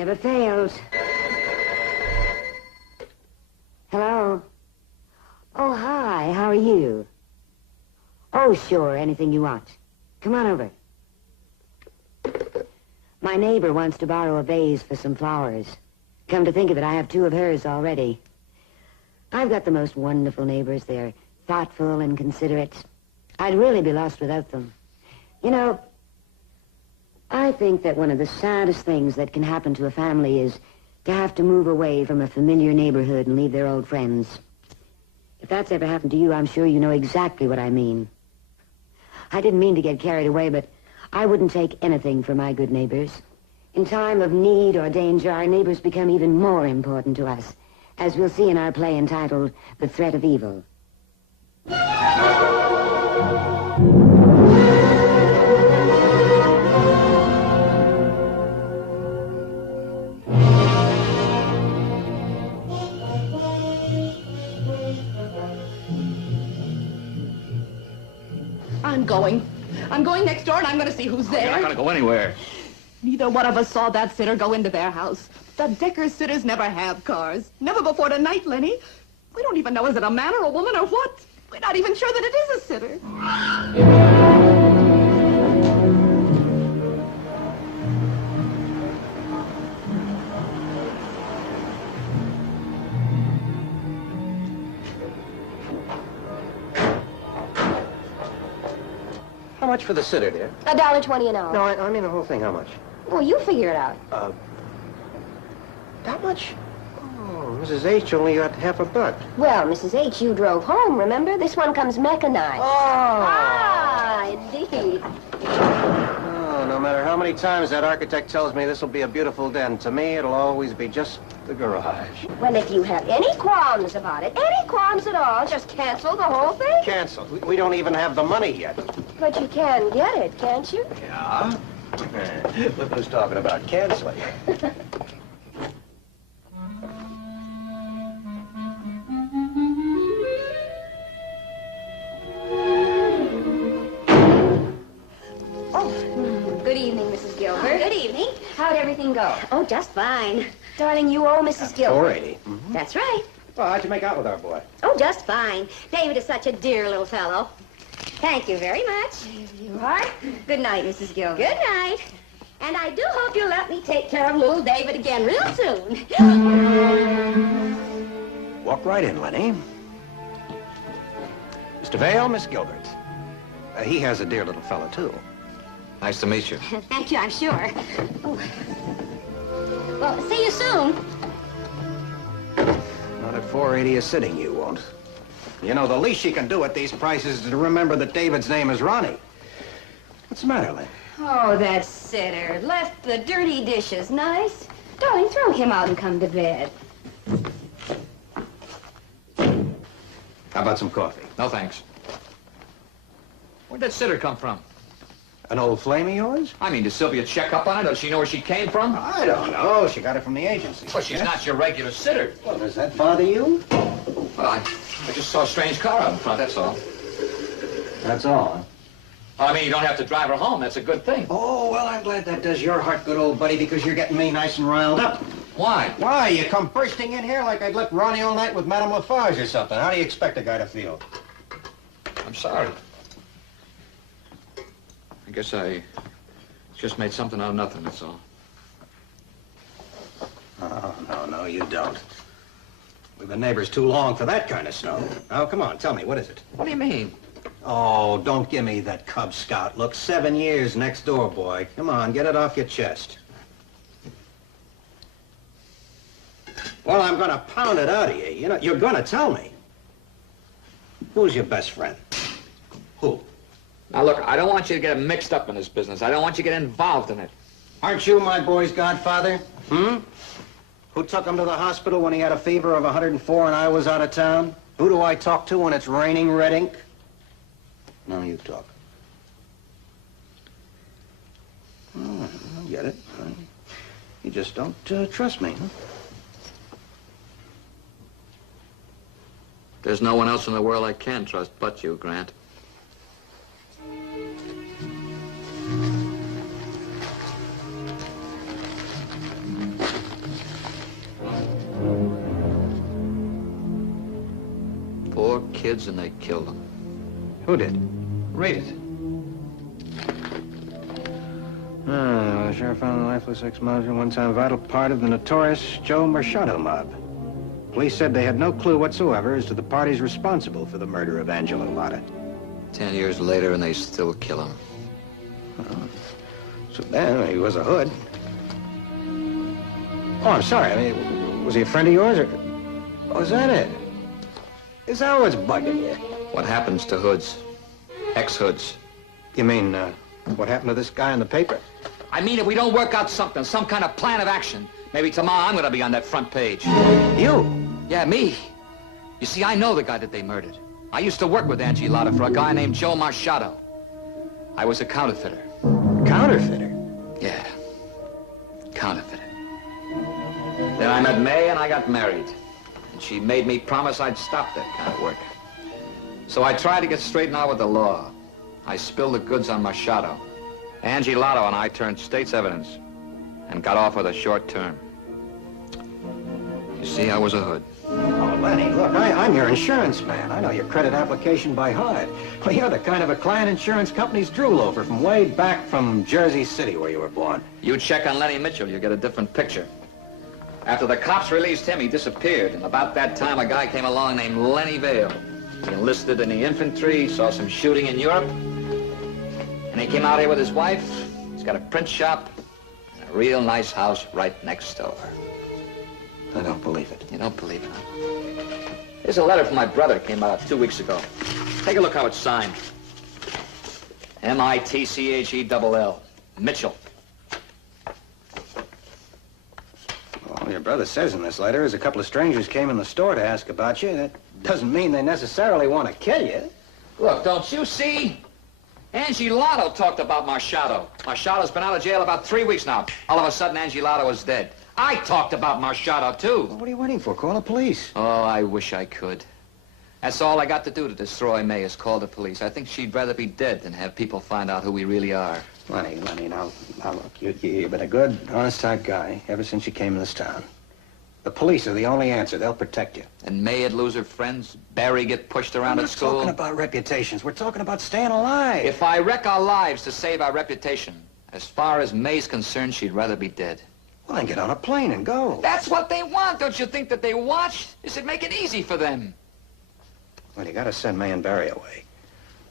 never fails. Hello? Oh, hi, how are you? Oh, sure, anything you want. Come on over. My neighbor wants to borrow a vase for some flowers. Come to think of it, I have 2 of hers already. I've got the most wonderful neighbors. They're thoughtful and considerate. I'd really be lost without them. You know, I think that one of the saddest things that can happen to a family is to have to move away from a familiar neighborhood and leave their old friends. If that's ever happened to you, I'm sure you know exactly what I mean. I didn't mean to get carried away, but I wouldn't take anything for my good neighbors. In time of need or danger, our neighbors become even more important to us, as we'll see in our play entitled The Threat of Evil. I'm going next door and I'm going to see who's there. You're not going to go anywhere. Neither one of us saw that sitter go into their house. The Deckers sitters never have cars. Never before tonight, Lenny. We don't even know is it a man or a woman or what. We're not even sure that it is a sitter. How much for the sitter, dear? $1.20 an hour. No, I mean the whole thing. How much? Well, you figure it out. That much? Oh, Mrs. H only got half a buck. Well, Mrs. H, you drove home, remember? This one comes mechanized. Oh! Ah, indeed. Oh, no matter how many times that architect tells me this will be a beautiful den, to me it'll always be just the garage. Well, if you have any qualms about it, any qualms at all, just cancel the whole thing. Cancel. We don't even have the money yet. But you can get it, can't you? Yeah? Look who's talking about canceling. Good evening, Mrs. Gilbert. Good evening. How'd everything go? Oh, just fine. Darling, you owe Mrs. Gilbert. 480. Mm-hmm. That's right. Well, how'd you make out with our boy? Oh, just fine. David is such a dear little fellow. Thank you very much. You are? Good night, Mrs. Gilbert. Good night. And I do hope you'll let me take care of little David again real soon. Walk right in, Lenny. Mr. Vale, Miss Gilbert. He has a dear little fellow, too. Nice to meet you. Thank you, I'm sure. Oh. Well, see you soon. Not at 480 a sitting, you won't. You know, the least you can do at these prices is to remember that David's name is Ronnie. What's the matter, Len? Oh, that sitter left the dirty dishes nice. Darling, throw him out and come to bed. How about some coffee? No, thanks. Where'd that sitter come from? An old flame of yours? I mean, did Sylvia check up on it? Does she know where she came from? I don't know. She got it from the agency. Well, she's not your regular sitter. Well, does that bother you? Well, I just saw a strange car out in front, that's all. That's all, huh? I mean, you don't have to drive her home. That's a good thing. Oh, well, I'm glad that does your heart good, old buddy, because you're getting me nice and riled up. Why? Why? You come bursting in here like I'd left Ronnie all night with Madame Lafarge or something. How do you expect a guy to feel? I'm sorry. I guess I just made something out of nothing, that's all. Oh, no, you don't. We've been neighbors too long for that kind of snow. Now, come on, tell me, what is it? What do you mean? Oh, don't give me that Cub Scout look. 7 years next door, boy. Come on, get it off your chest. Well, I'm gonna pound it out of you. You know, you're gonna tell me. Who's your best friend? Who? Now, look, I don't want you to get mixed up in this business. I don't want you to get involved in it. Aren't you my boy's godfather? Who took him to the hospital when he had a fever of 104 and I was out of town? Who do I talk to when it's raining red ink? No, you talk. Oh, I get it. You just don't trust me, huh? There's no one else in the world I can trust but you, Grant. kids and they killed them. Who did? Read it. The sheriff found the lifeless ex-manager, one-time vital part of the notorious Joe Mercado mob. Police said they had no clue whatsoever as to the parties responsible for the murder of Angelo Lotta. 10 years later, and they still kill him. So then he was a hood. Oh, I'm sorry. I mean, was he a friend of yours, or... Oh, is that it? Is that what's bugging you? What happens to hoods? Ex-hoods. You mean, what happened to this guy in the paper? I mean, if we don't work out something, some kind of plan of action, maybe tomorrow I'm gonna be on that front page. You? Yeah, me. You see, I know the guy that they murdered. I used to work with Angie Lotta for a guy named Joe Machado. I was a counterfeiter. Counterfeiter? Yeah, counterfeiter. Then I met May and I got married. And she made me promise I'd stop that kind of work. So I tried to get straightened out with the law. I spilled the goods on Machado. Angie Lotta and I turned state's evidence and got off with a short term. You see, I was a hood. Oh, Lenny, look, I'm your insurance man. I know your credit application by heart. Well, you're the kind of a client insurance companies drool over from way back from Jersey City, where you were born. You check on Lenny Mitchell, you get a different picture. After the cops released him, he disappeared. And about that time, a guy came along named Lenny Vale. He enlisted in the infantry, saw some shooting in Europe. And he came out here with his wife. He's got a print shop and a real nice house right next door. I don't believe it. You don't believe it, huh? Here's a letter from my brother that came out 2 weeks ago. Take a look how it's signed. M-I-T-C-H-E-L-L. Mitchell. All your brother says in this letter is a couple of strangers came in the store to ask about you. That doesn't mean they necessarily want to kill you. Look, don't you see? Angie Lotta talked about Machado. Machado's been out of jail about 3 weeks now. All of a sudden, Angie Lotta was dead. I talked about Machado, too. Well, what are you waiting for? Call the police. Oh, I wish I could. That's all I got to do to destroy May is call the police. I think she'd rather be dead than have people find out who we really are. Lenny, now look, you've been a good, honest-type guy ever since you came to this town. The police are the only answer. They'll protect you. And May'd lose her friends, Barry get pushed around We're at school. not talking about reputations. We're talking about staying alive. If I wreck our lives to save our reputation, as far as May's concerned, she'd rather be dead. Well, then get on a plane and go. That's what they want. Don't you think that they watch? This would make it easy for them. Well, you gotta send May and Barry away.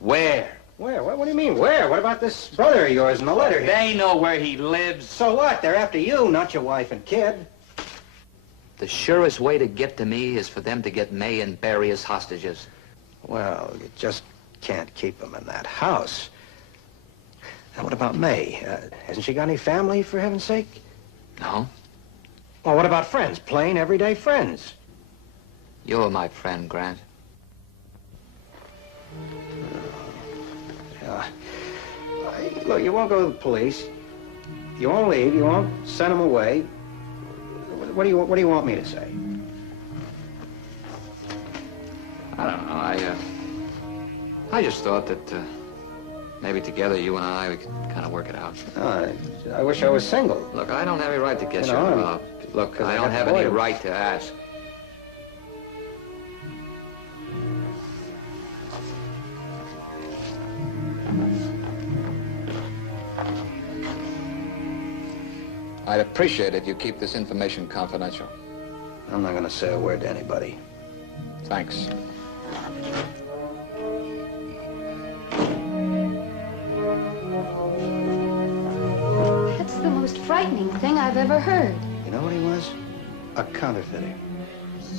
Where? Where? What do you mean, where? What about this brother of yours in the letter here? They know where he lives. So what? They're after you, not your wife and kid. The surest way to get to me is for them to get May and Barry as hostages. Well, you just can't keep them in that house. Now, what about May? Hasn't she got any family, for heaven's sake? No? Well, what about friends? Plain, everyday friends. You're my friend, Grant. Look, you won't go to the police. You won't leave. You won't send them away. What do you want me to say? I don't know. I just thought that maybe together you and I we could kind of work it out. I wish I was single. Look, I don't have any right to get You you know, involved. Look, 'cause I I don't got have any boiled. right to ask. I'd appreciate it if you keep this information confidential. I'm not going to say a word to anybody. Thanks. That's the most frightening thing I've ever heard. You know what he was? A counterfeiter.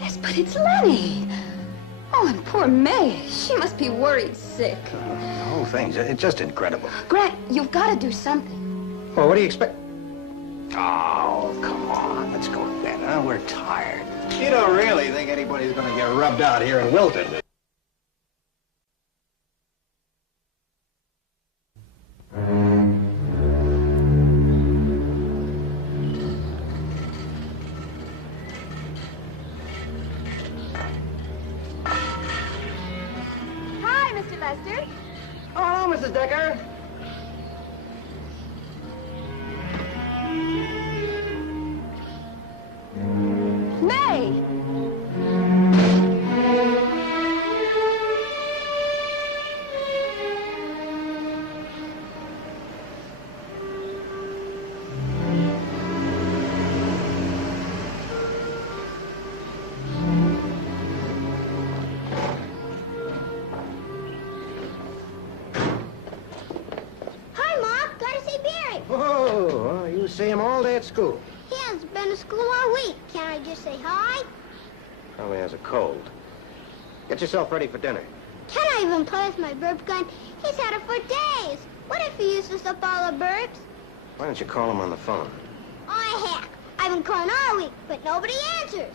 Yes, but it's Lenny. Oh, and poor May. She must be worried sick. The whole thing's it's just incredible. Grant, you've got to do something. Well, what do you expect? Oh, come on. Let's go to bed, huh? We're tired. You don't really think anybody's going to get rubbed out here in Wilton? Hi, Mr. Lester. Oh, hello, Mrs. Decker. May! see him all day at school. He hasn't been to school all week. Can't I just say hi? Probably has a cold. Get yourself ready for dinner. Can I even play with my burp gun? He's had it for days. What if he uses up all the burps? Why don't you call him on the phone? Oh, heck. I've been calling all week, but nobody answers.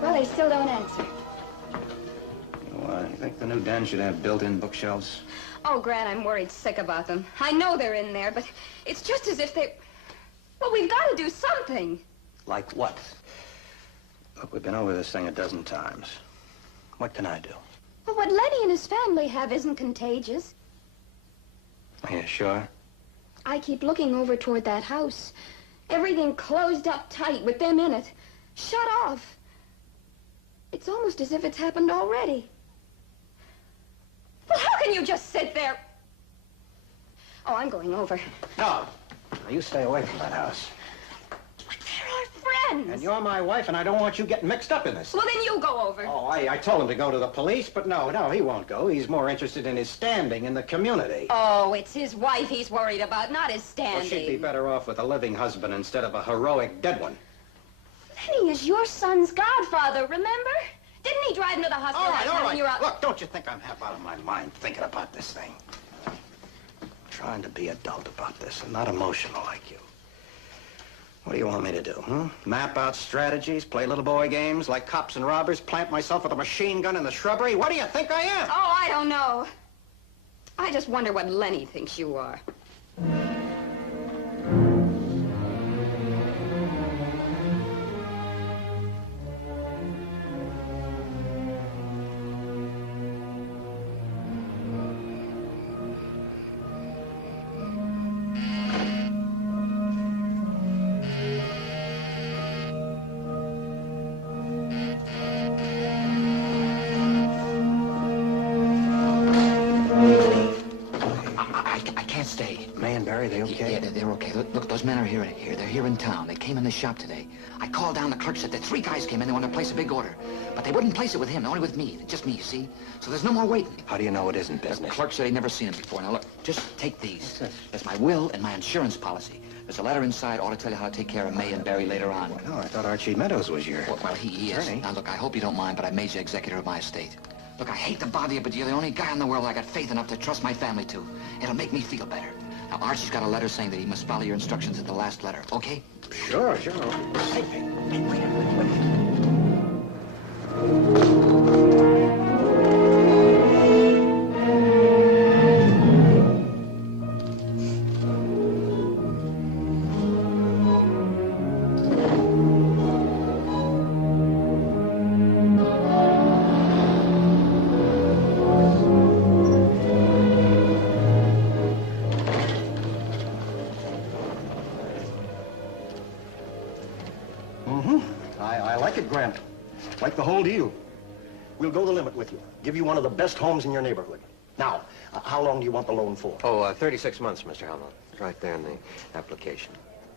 Well, they still don't answer. Well, you think the new den should have built-in bookshelves? Oh, Grant, I'm worried sick about them. I know they're in there, but it's just as if they... Well, we've got to do something. Like what? Look, we've been over this thing a dozen times. What can I do? Well, what Lenny and his family have isn't contagious. Are you sure? I keep looking over toward that house. Everything closed up tight with them in it. Shut off. It's almost as if it's happened already. Well, how can you just sit there? Oh, I'm going over. No. Now, you stay away from that house. But they're our friends. And you're my wife, and I don't want you getting mixed up in this. Well, then you go over. Oh, I told him to go to the police, but no, he won't go. He's more interested in his standing in the community. Oh, it's his wife he's worried about, not his Well, standing. she'd be better off with a living husband instead of a heroic dead one. Lenny is your son's godfather, remember? Didn't he drive him to the hospital All that right, time all right. when you were out? Look, don't you think I'm half out of my mind thinking about this thing? I'm trying to be adult about this and not emotional like you. What do you want me to do, huh? Map out strategies, play little boy games like cops and robbers, plant myself with a machine gun in the shrubbery? What do you think I am? Oh, I don't know. I just wonder what Lenny thinks you are. They're okay. Look, those men are here. They're here in town. They came in the shop today. I called down. The clerk said that 3 guys came in. They wanted to place a big order. But they wouldn't place it with him, only with me. Just me, you see? So there's no more waiting. How do you know it isn't The business? clerk said he'd never seen him before. Now, look, just take these. There's my will and my insurance policy. There's a letter inside. Ought to tell you how to take care of May and Barry later on. No, I thought Archie Meadows was your... Well, he is. attorney. Now, look, I hope you don't mind, but I made you executor of my estate. Look, I hate to bother you, but you're the only guy in the world I got faith enough to trust my family to. It'll make me feel better. Now, Archie's got a letter saying that he must follow your instructions at the last letter, okay? Sure. Hey, wait. I like it, Grant. Like the whole deal. We'll go the limit with you. Give you one of the best homes in your neighborhood. Now, how long do you want the loan for? 36 months, Mr. Hummel. It's right there in the application.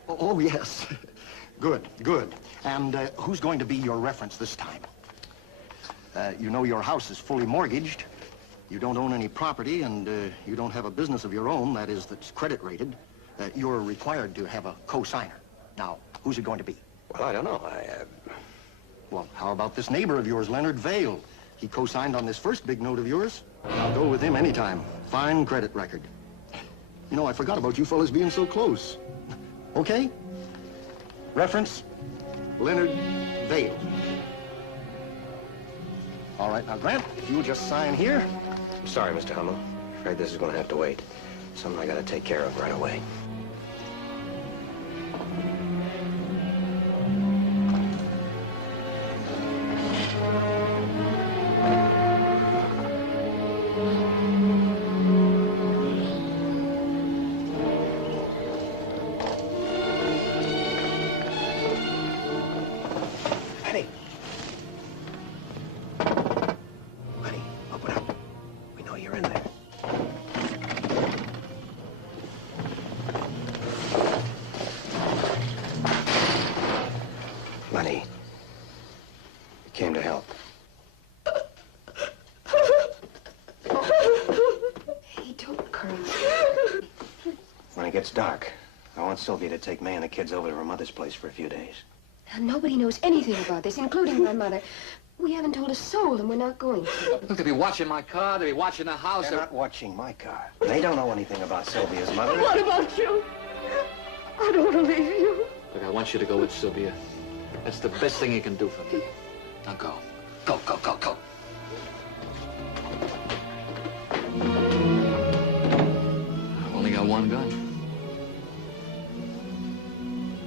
Oh, yes. Good. And who's going to be your reference this time? You know your house is fully mortgaged. You don't own any property, and you don't have a business of your own, that is, that's credit rated. You're required to have a co-signer. Now, who's it going to be? Well, I don't know. Well, how about this neighbor of yours, Leonard Vale? He co-signed on this first big note of yours. I'll go with him anytime. Fine credit record. You know, I forgot about you fellas being so close. Okay? Reference, Leonard Vale. All right, now, Grant, if you'll just sign here. I'm sorry, Mr. Hummel. Afraid this is going to have to wait. Something I got to take care of right away. honey. We came to help. Hey, don't cry. When it gets dark, I want Sylvia to take May and the kids over to her mother's place for a few days. Now, nobody knows anything about this, including my mother. We haven't told a soul, and we're not going to. Look, they'll be watching my car, they'll be watching the house. They're not watching my car. They don't know anything about Sylvia's mother. What about you? I don't want to leave you. Look, I want you to go with Sylvia. That's the best thing you can do for me. Now go. Go, go, go, go. I've only got one gun.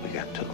We got two.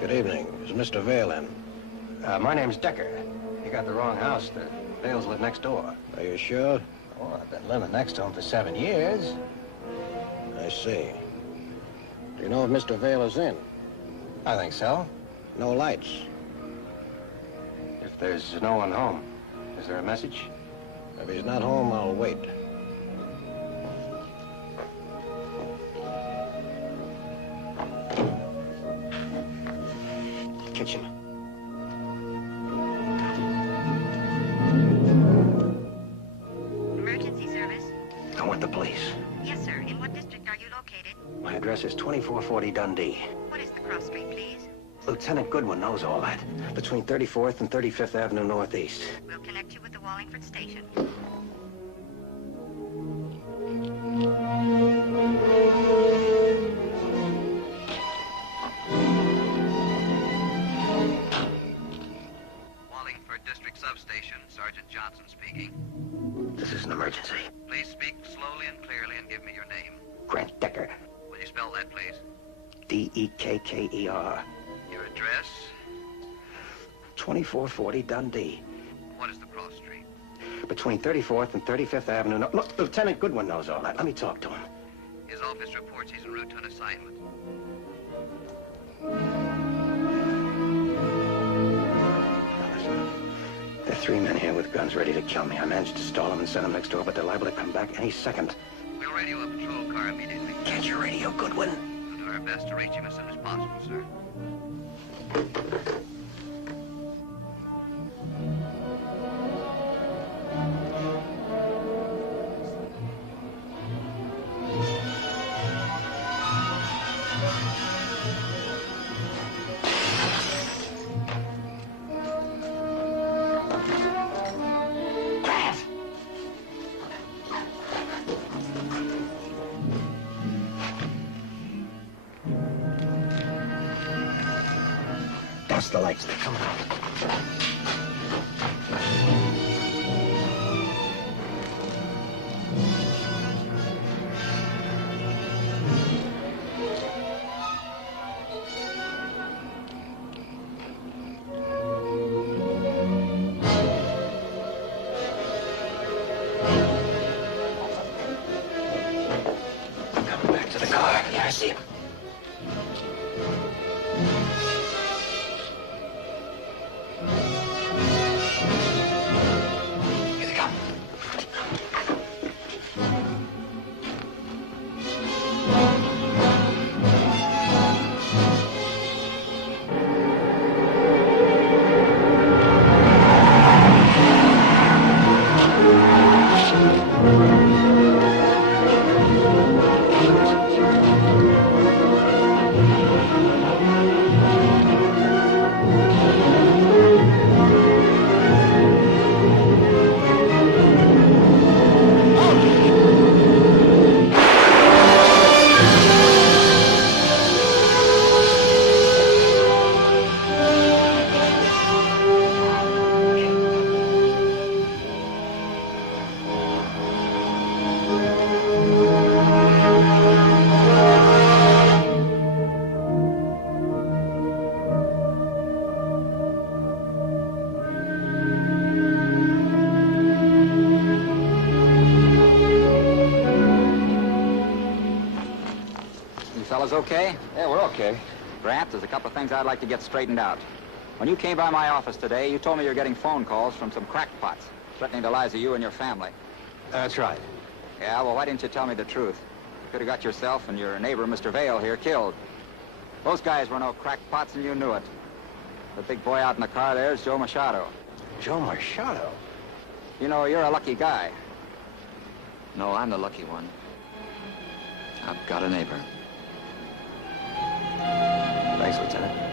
Good evening. Is Mr. Vale in? My name's Decker. You got the wrong house. The Vales live next door. Are you sure? Oh, I've been living next to him for 7 years. I see. Do you know if Mr. Vale is in? I think so. No lights. If there's no one home, is there a message? If he's not home, I'll wait. Kitchen. Emergency service? I want the police. Yes, sir. In what district are you located? My address is 2440 Dundee. What is the cross street, please? Lieutenant Goodwin knows all that. Between 34th and 35th Avenue Northeast. We'll connect you with the Wallingford station. Wallingford District Substation, Sergeant Johnson speaking. This is an emergency. Please speak slowly and clearly and give me your name. Grant Decker. Will you spell that, please? D-E-K-K-E-R. Your address? 2440 Dundee. What is the cross street? Between 34th and 35th Avenue. No, look, Lieutenant Goodwin knows all that. Let me talk to him. His office reports he's en route to an assignment. There are 3 men here with guns ready to kill me. I managed to stall them and send them next door, but they're liable to come back any second. We'll radio a patrol car immediately. Can't you radio Goodwin? We'll do our best to reach him as soon as possible, sir. Douse the lights. They're coming out. Coming back to the car. Yeah, I see him. Here they come. Fellas okay? Yeah, we're okay. Grant, there's a couple of things I'd like to get straightened out. When you came by my office today, you told me you're getting phone calls from some crackpots threatening to lies of you and your family. That's right. Yeah, well, why didn't you tell me the truth? You could have got yourself and your neighbor, Mr. Vale, here killed. Those guys were no crackpots, and you knew it. The big boy out in the car there is Joe Machado. Joe Machado? You know, you're a lucky guy. No, I'm the lucky one. I've got a neighbor. Thanks, Lieutenant.